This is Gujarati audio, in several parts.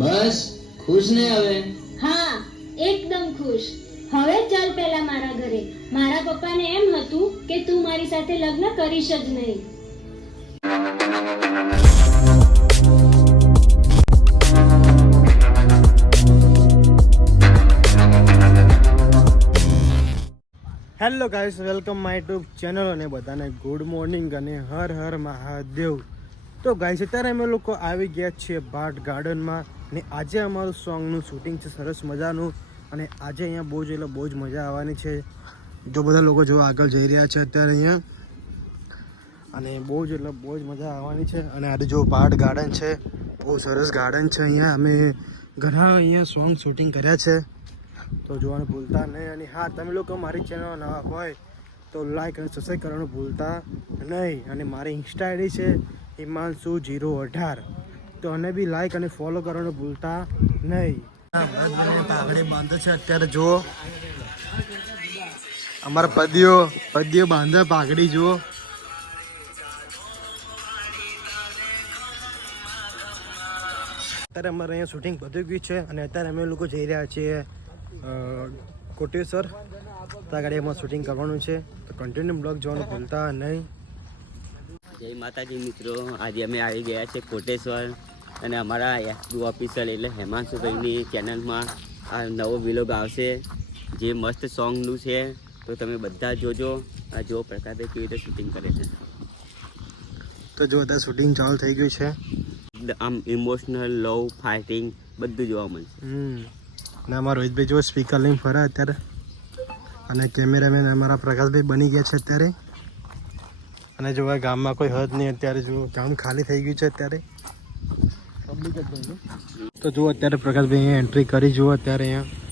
બસ ખુશ ને હવે? હા, એકદમ ખુશ. હવે ચાલ પેલા મારા ઘરે. મારા પપ્પાને એમ હતું કે તું મારી સાથે લગ્ન કરીશ જ નહીં. Hello guys, welcome my YouTube channel અને બધાને ગુડ મોર્નિંગ અને હર હર મહાદેવ. તો ગાઈસ, અત્યારે અમે લોકો આવી ગયા છીએ ભાટ ગાર્ડનમાં ને આજે અમારું સોંગનું શૂટિંગ છે સરસ મજાનું. અને આજે અહીંયા બહુ જ મજા આવવાની છે. જો બધા લોકો જો આગળ જઈ રહ્યા છે અત્યારે અહીંયા, અને બહુ જ મજા આવવાની છે. અને આજે જો ભાટ ગાર્ડન છે, બહુ સરસ ગાર્ડન છે. અહીંયા અમે ઘણા અહીંયા સોંગ શૂટિંગ કર્યા છે, તો જોવાનું ભૂલતા નહીં. અને હા, તમે લોકો મારી ચેનલ નવા હોય તો લાઈક અને સબસ્ક્રાઈબ કરવાનું ભૂલતા નહીં. અને મારી ઇન્સ્ટા આઈડી છે Himanshu018, તો એને બી લાઈક અને ફોલો કરવાનું ભૂલતા નહીં. પાઘડી બાંધે છે અત્યારે, જુઓ અમારા પદીઓ બાંધે પાઘડી, જુઓ. અત્યારે અમારે અહીંયા શૂટિંગ પતી ગયું છે અને અત્યારે અમે લોકો જઈ રહ્યા છીએ કોટેશ્વર. ત્યાં ગાડી એમાં શૂટિંગ કરવાનું છે, તો કન્ટિન્યુ બ્લોગ જોવાનું ભૂલતા નહીં. જય માતાજી મિત્રો, આજે અમે આવી ગયા છે કોટેશ્વર અને અમારા એસબી ઓફિશિયલ એટલે હેમાંશુભાઈની ચેનલમાં આ નવો વિલોગ આવશે જે મસ્ત સોંગનું છે, તો તમે બધા જોજો. આ જો પ્રકારે કેવી રીતે શૂટિંગ કરે છે, તો જો અત્યારે શૂટિંગ ચાલુ થઈ ગયું છે. આમ ઇમોશનલ, લવ, ફાઇટિંગ બધું જોવા મળશે. ને અમારા રોહિતભાઈ જો સ્પીકર લઈને ફરે અત્યારે, અને કેમેરામેન અમારા પ્રકાશભાઈ બની ગયા છે અત્યારે. અને જો ગામમાં કોઈ હદ નહીં અત્યારે, જો ગામ ખાલી થઈ ગયું છે અત્યારે. તો જુઓ અત્યારે પ્રકાશભાઈ અહીંયા એન્ટ્રી કરી, જુઓ અત્યારે અહીંયા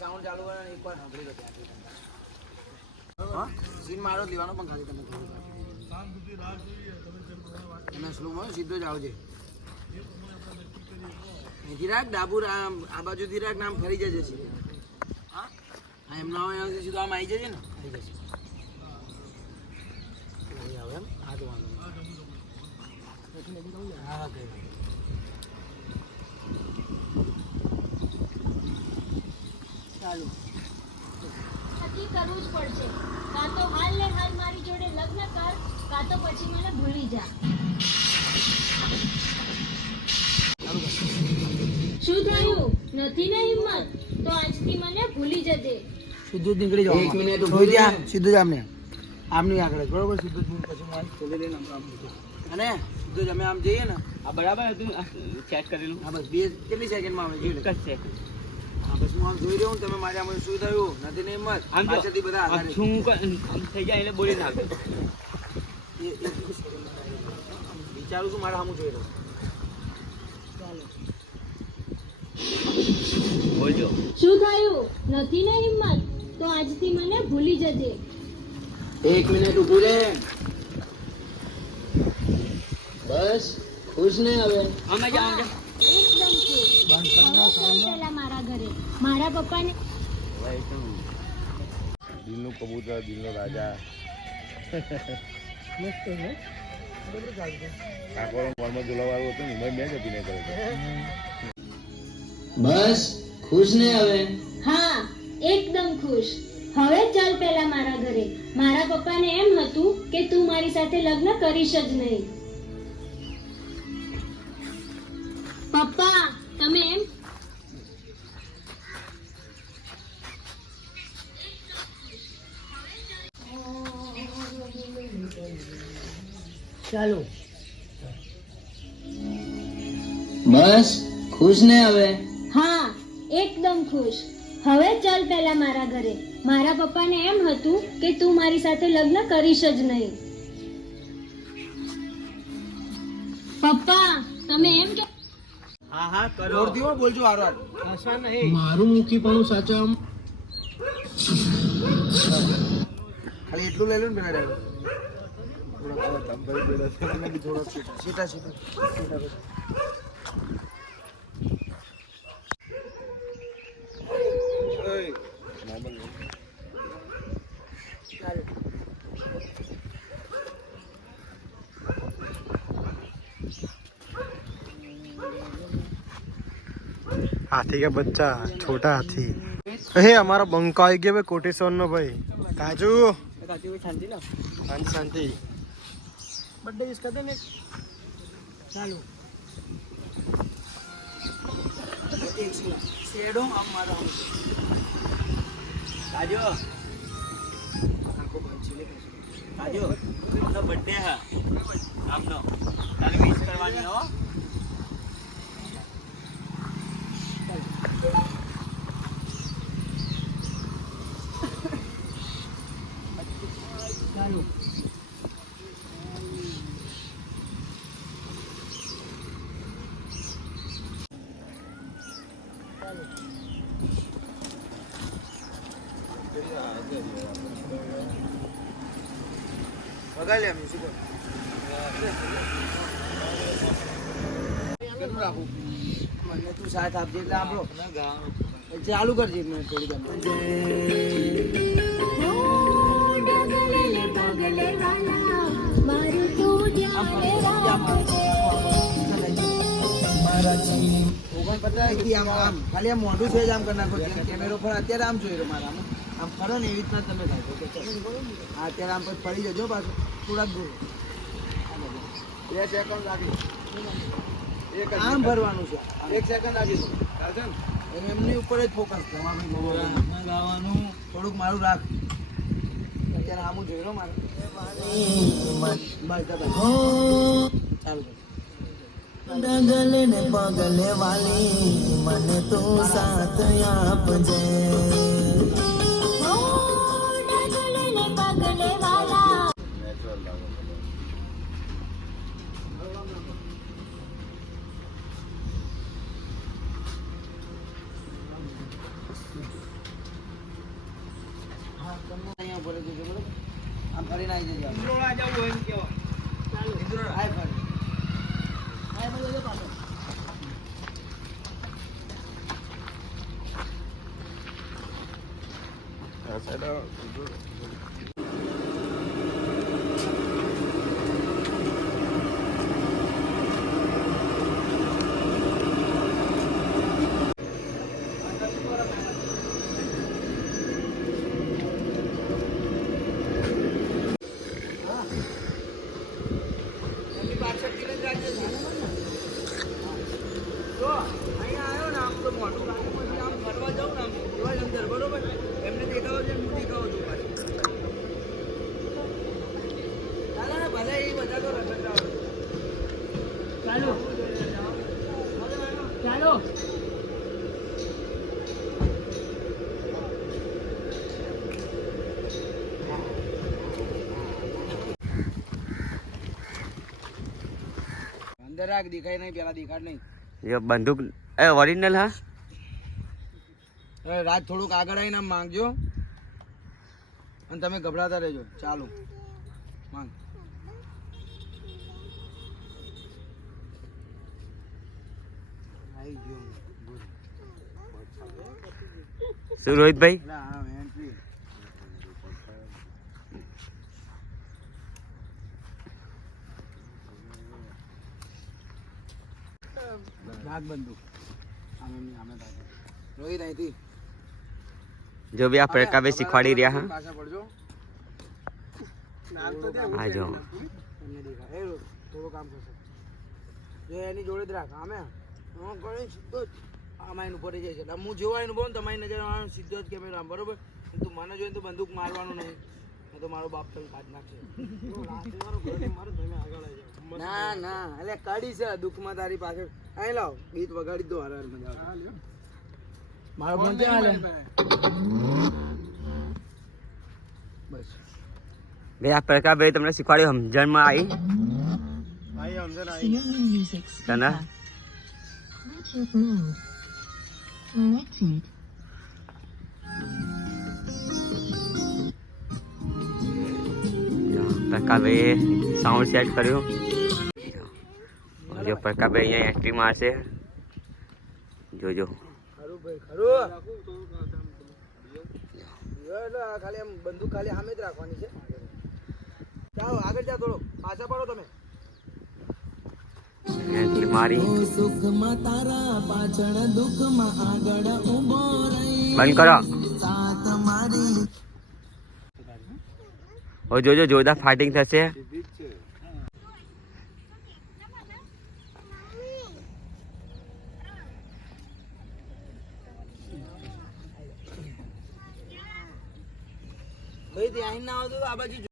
સાઉન્ડ ચાલુ કરો ને એકવાર સાંભળી લો. ત્યાંથી હા, સીન મારો લેવાનો પણ ખાલી તમે એના સ્લોમાં સીધો જ આવજે. અહીંથી રાખ ડાબુ, આ બાજુથી રાખ, નામ ફરી જજે સીધો. હા હા, એમ ના હોય સીધો આમ આવી જજે ને, આવી જશે. નહીં આવે એમ, આ તો વાંધો હા હા કઈ ચાલુ નક્કી કરવું જ પડશે. કાં તો હાલ ને હાલ મારી જોડે લગ્ન કર, કાં તો પછી મને ભૂલી જા. શું થયું? નથી ને હિંમત? તો આજથી મને ભૂલી જજે. સીધું જ નીકળી જાવ. 1 મિનિટ ઉભી રહે, સીધું જ આમને આમની આગળ જ બરોબર. સીધું જ પછી હું આમ ખોલી લઈને આમ અને સીધું જ અમે આમ જઈએ ને. આ બરાબર હતું સેટ કરેલું. હા બસ, કેટલી સેકન્ડમાં આવે જોઈ લે. એક જ સેકન્ડ. હા બસ, હું આમ જોઈ રહ્યો તમે મારે આમ શું થયું નથી ને હિંમત. આમ જો, પાછળથી બધા આમ શું થઈ જાય એટલે બોલી નાખે. વિચારું છું મારે આમ જોઈ રહ્યો. બોલજો. શું થયું? નથી ને હિંમત? તો આજથી મને ભૂલી જજે. 1 મિનિટ ઊભું રહે. બસ ખુશ ને હવે? અમે જાઓ એકદમ ખુશ. હવે ચાલ પેલા મારા ઘરે. મારા પપ્પાને દિલનું કબૂતર, દિલનો રાજા. કાકોરો ફોનમાં જોલાવાળું હતું ને, મેં જ અભિનય કર્યો હતો. બસ ખુશ ને હવે? હા, એકદમ ખુશ. હવે ચાલ પેલા મારા ઘરે. મારા પપ્પાને એમ હતું કે તું મારી સાથે લગ્ન કરીશ જ નહીં. પપ્પા, તમે એમ ચાલો. બસ ખુશ ને હવે? હા, એકદમ ખુશ. હવે ચાલ પેલા મારા ઘરે. મારા પપ્પાને એમ હતું કે તું મારી સાથે લગ્ન કરીશ જ નહીં. પપ્પા, તમે એમ કે હા હા કરો. જોરથી બોલજો. હારો મારું મૂકી પણ સાચા ખાલી એટલું લઈ લો ને પેલા ડાયરેક્ટ. સીટા સીટા ચાલો हाथी का बच्चा छोटा हाथी हे हमारा बंका आई गया भाई कोटेश्वर नो भाई काजू શાંતિ ના शांति शांति બર્થડે વિશ કરી દે ને ચાલો એક શેડો આમ મારો આમ કાજો આંખો બંધ છે કાજો આપનો બર્થડે હે આપનો તારે વિશ કરવાની હો ચાલો વગા લે મ્યુઝિક કેટલું રાખું મને તું સાથ આપજે એટલે આપણો ચાલુ કરજે મેં થોડી ગમે ખાલી આમ મોઢું છે જ આમ કરી નાખો કેમેરો પર અત્યારે આમ જોઈ રહ્યો મારા આમ ફરો ને એવી રીતના તમે થાય હા અત્યારે આમ પછી ફરી જજો પાછું થોડાક દૂર 2 સેકન્ડ લાગી આમ ભરવાનું છે 1 સેકન્ડ લાગી એમની ઉપર જ ફોકસ ગાવાનું થોડુંક મારું રાખ અત્યારે આમ જોઈ રહ્યો મારે ચાલુ ડગલે ને પગલે વાલી મને તો સાથ આપજે અહીંયા ઉપર જજો બરોબર આમ ફરીને આવી જજો ઇન્દ્રોળા જવું એમ કેવો ચાલો ઇન્દ્રોળા હાય ફરી હાય ફરી જજો પાછો ચાલો અંદર રાખ દેખાય નહીં પેલા દેખાડ નહીં ये बंदूक ओरिजिनल है રાજ થોડુંક આગળ આવીને આમ માંગજો અને તમે ગભરાતા રહેજો ચાલુ માંગ આવી ગયો શું રોહિત ભાઈ હા એન્ટ્રી ભાગ બંદૂક આમે રોહિત અહીંથી जो भी आप प्रकार में सिखवाड़ी रहा है પાછા પડજો आ जाओ તમને દેખાય એ થોડું કામ કરશે જો એની જોડે જ રાખ આમે હું કરે સીધો જ આમાં એનું પડી જાય છે એટલે હું જેવા એનું બોલ તમારી નજર આવવાનું સીધો જ કેમેરા આમ બરોબર તું મને જોઈને તો બંદૂક મારવાનું નહીં નહીં તો મારો બાપ તને કાઢ નાખશે ના ના એટલે કાઢી છે દુઃખમાં તારી પાછળ અહીં લાવ ગીત વગાડી દો હાર મજા આવે મારો ફોન છે હાલે બસ भाई आप प्रकार भाई तुमने सिखवाड़ी समझन में आई है ना प्रकार भाई સાઉન્ડ સેટ કર્યું. જો પ્રકાશભાઈ અહીંયા એન્ટ્રી મારશે. જોજો. ખરું ભાઈ ખરું. એટલે ખાલી આમ બંદૂક ખાલી સામે જ રાખવાની છે. જાઓ આગળ જાઓ, થોડો પાછા પડો તમે. એન્ટ્રી મારી. સુખમાં તારા પાછળ દુઃખમાં આગળ ઊભો રહી બંધ કરો. સાથ મારી હવે જોજો જોરદાર ફાઇટિંગ થશે. ભાઈ ત્યાં ના આવતું આ બાજુ